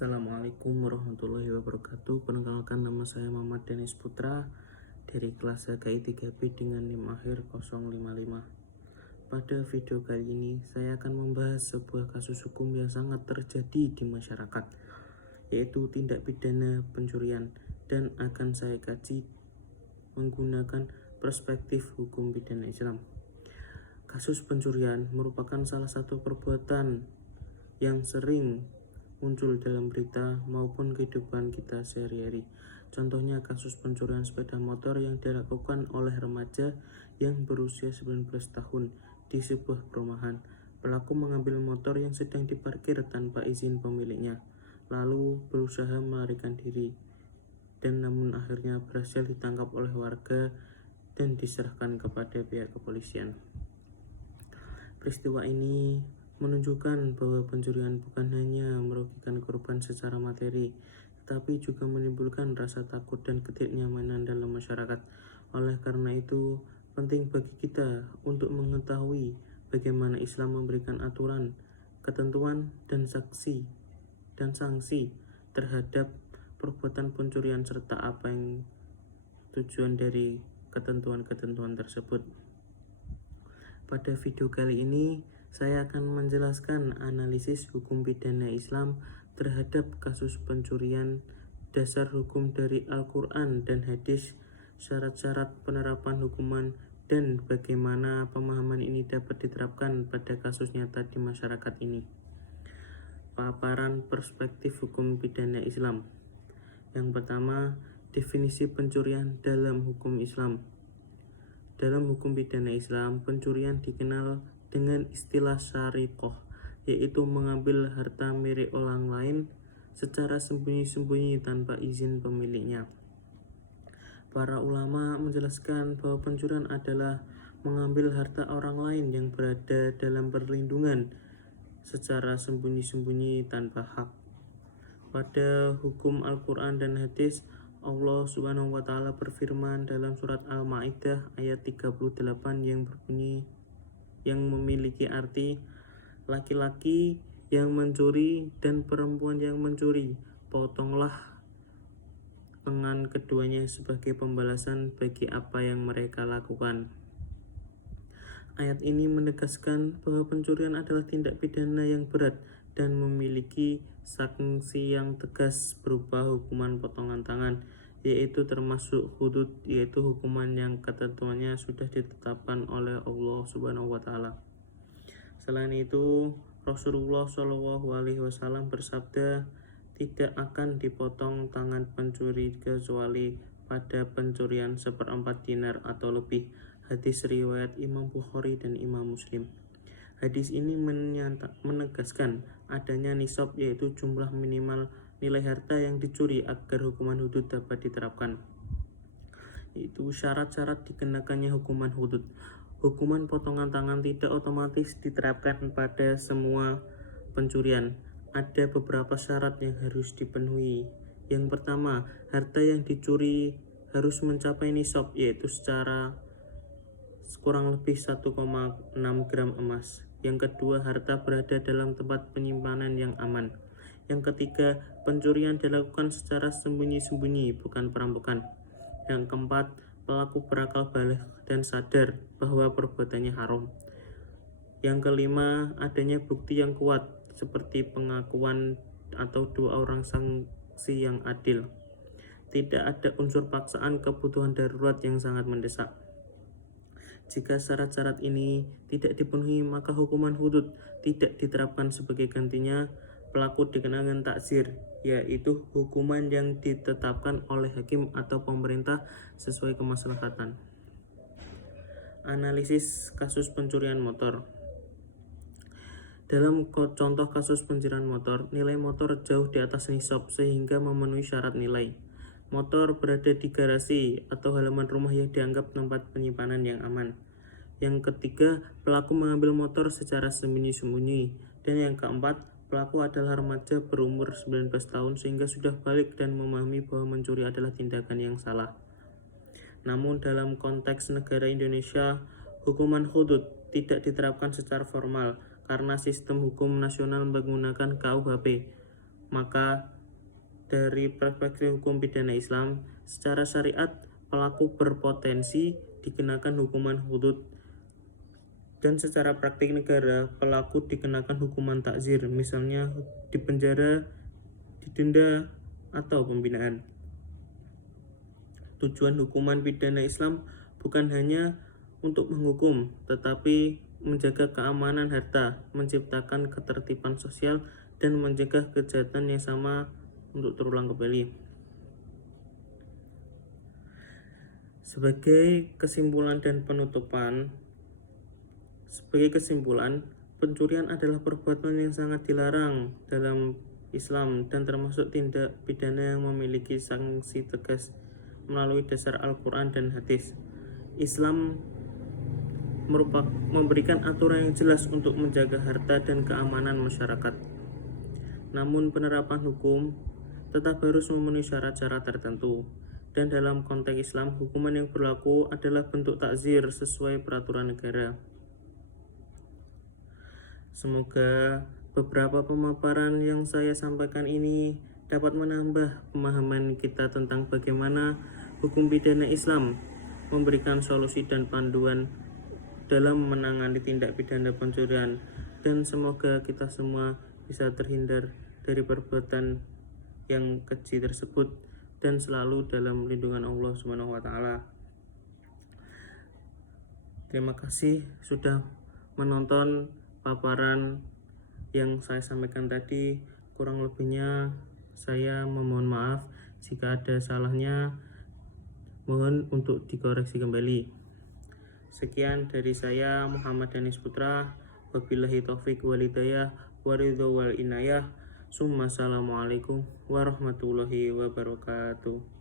Assalamualaikum warahmatullahi wabarakatuh. Perkenalkan, nama saya Muhammad Denis Putra dari kelas HKI 3B dengan NIM akhir 055. Pada video kali ini saya akan membahas sebuah kasus hukum yang sangat terjadi di masyarakat, yaitu tindak pidana pencurian, dan akan saya kaji menggunakan perspektif hukum pidana Islam. Kasus pencurian merupakan salah satu perbuatan yang sering muncul dalam berita maupun kehidupan kita sehari-hari. Contohnya kasus pencurian sepeda motor yang dilakukan oleh remaja yang berusia 19 tahun di sebuah perumahan. Pelaku mengambil motor yang sedang diparkir tanpa izin pemiliknya, lalu berusaha melarikan diri, dan namun akhirnya berhasil ditangkap oleh warga dan diserahkan kepada pihak kepolisian. Peristiwa ini menunjukkan bahwa pencurian bukan hanya merugikan korban secara materi, tetapi juga menimbulkan rasa takut dan ketidaknyamanan dalam masyarakat. Oleh karena itu, penting bagi kita untuk mengetahui bagaimana Islam memberikan aturan, ketentuan, dan sanksi terhadap perbuatan pencurian serta apa yang tujuan dari ketentuan-ketentuan tersebut. Pada video kali ini, saya akan menjelaskan analisis hukum pidana Islam terhadap kasus pencurian, dasar hukum dari Al-Quran dan hadis, syarat-syarat penerapan hukuman, dan bagaimana pemahaman ini dapat diterapkan pada kasus nyata di masyarakat ini. Paparan perspektif hukum pidana Islam. Yang pertama, definisi pencurian dalam hukum Islam. Dalam hukum pidana Islam, pencurian dikenal dengan istilah syariqah, yaitu mengambil harta milik orang lain secara sembunyi-sembunyi tanpa izin pemiliknya. Para ulama menjelaskan bahwa pencurian adalah mengambil harta orang lain yang berada dalam perlindungan secara sembunyi-sembunyi tanpa hak. Pada hukum Al-Quran dan hadis, Allah Subhanahu wa Ta'ala berfirman dalam surat Al-Maidah ayat 38 yang memiliki arti laki-laki yang mencuri dan perempuan yang mencuri, potonglah lengan keduanya sebagai pembalasan bagi apa yang mereka lakukan. Ayat ini menegaskan bahwa pencurian adalah tindak pidana yang berat dan memiliki sanksi yang tegas berupa hukuman potongan tangan, yaitu termasuk hudud, yaitu hukuman yang ketentuannya sudah ditetapkan oleh Allah Subhanahu wa Ta'ala. Selain itu, Rasulullah SAW bersabda, tidak akan dipotong tangan pencuri kecuali pada pencurian 1/4 dinar atau lebih. Hadis riwayat Imam Bukhari dan Imam Muslim. Hadis ini menegaskan adanya nisab, yaitu jumlah minimal nilai harta yang dicuri agar hukuman hudud dapat diterapkan. Itu syarat-syarat dikenakannya hukuman hudud. Hukuman potongan tangan tidak otomatis diterapkan pada semua pencurian. Ada beberapa syarat yang harus dipenuhi. Yang pertama, harta yang dicuri harus mencapai nisab, yaitu secara kurang lebih 1,6 gram emas. Yang kedua, harta berada dalam tempat penyimpanan yang aman. Yang ketiga, pencurian dilakukan secara sembunyi-sembunyi, bukan perampokan. Yang keempat, pelaku berakal balik dan sadar bahwa perbuatannya haram. Yang kelima, adanya bukti yang kuat seperti pengakuan atau dua orang saksi yang adil. Tidak ada unsur paksaan kebutuhan darurat yang sangat mendesak. Jika syarat-syarat ini tidak dipenuhi, maka hukuman hudud tidak diterapkan. Sebagai gantinya, pelaku dikenakan takzir, yaitu hukuman yang ditetapkan oleh hakim atau pemerintah sesuai kemaslahatan. Analisis kasus pencurian motor. Dalam contoh kasus pencurian motor, nilai motor jauh di atas nisab sehingga memenuhi syarat nilai. Motor berada di garasi atau halaman rumah yang dianggap tempat penyimpanan yang aman. Yang ketiga, pelaku mengambil motor secara sembunyi-sembunyi. Dan yang keempat, pelaku adalah remaja berumur 19 tahun sehingga sudah balik dan memahami bahwa mencuri adalah tindakan yang salah. Namun dalam konteks negara Indonesia, hukuman hudud tidak diterapkan secara formal karena sistem hukum nasional menggunakan KUHP. Maka dari perspektif hukum pidana Islam, secara syariat pelaku berpotensi dikenakan hukuman hudud, dan secara praktik negara pelaku dikenakan hukuman takzir, misalnya dipenjara, didenda, atau pembinaan. Tujuan hukuman pidana Islam bukan hanya untuk menghukum, tetapi menjaga keamanan harta, menciptakan ketertiban sosial, dan mencegah kejahatan yang sama untuk terulang kembali. Sebagai kesimpulan, pencurian adalah perbuatan yang sangat dilarang dalam Islam dan termasuk tindak pidana yang memiliki sanksi tegas melalui dasar Al-Quran dan hadis. Islam memberikan aturan yang jelas untuk menjaga harta dan keamanan masyarakat. Namun penerapan hukum tetap harus memenuhi syarat-syarat tertentu. Dan dalam konteks Islam, hukuman yang berlaku adalah bentuk takzir sesuai peraturan negara. Semoga beberapa pemaparan yang saya sampaikan ini dapat menambah pemahaman kita tentang bagaimana hukum pidana Islam memberikan solusi dan panduan dalam menangani tindak pidana pencurian, dan semoga kita semua bisa terhindar dari perbuatan yang keji tersebut dan selalu dalam lindungan Allah Subhanahu wa taala. Terima kasih sudah menonton paparan yang saya sampaikan tadi. Kurang lebihnya saya memohon maaf jika ada salahnya, mohon untuk dikoreksi kembali. Sekian dari saya, Muhammad Danis Putra. Wabillahi taufik wal hidayah waridho wal inayah. Assalamualaikum warahmatullahi wabarakatuh.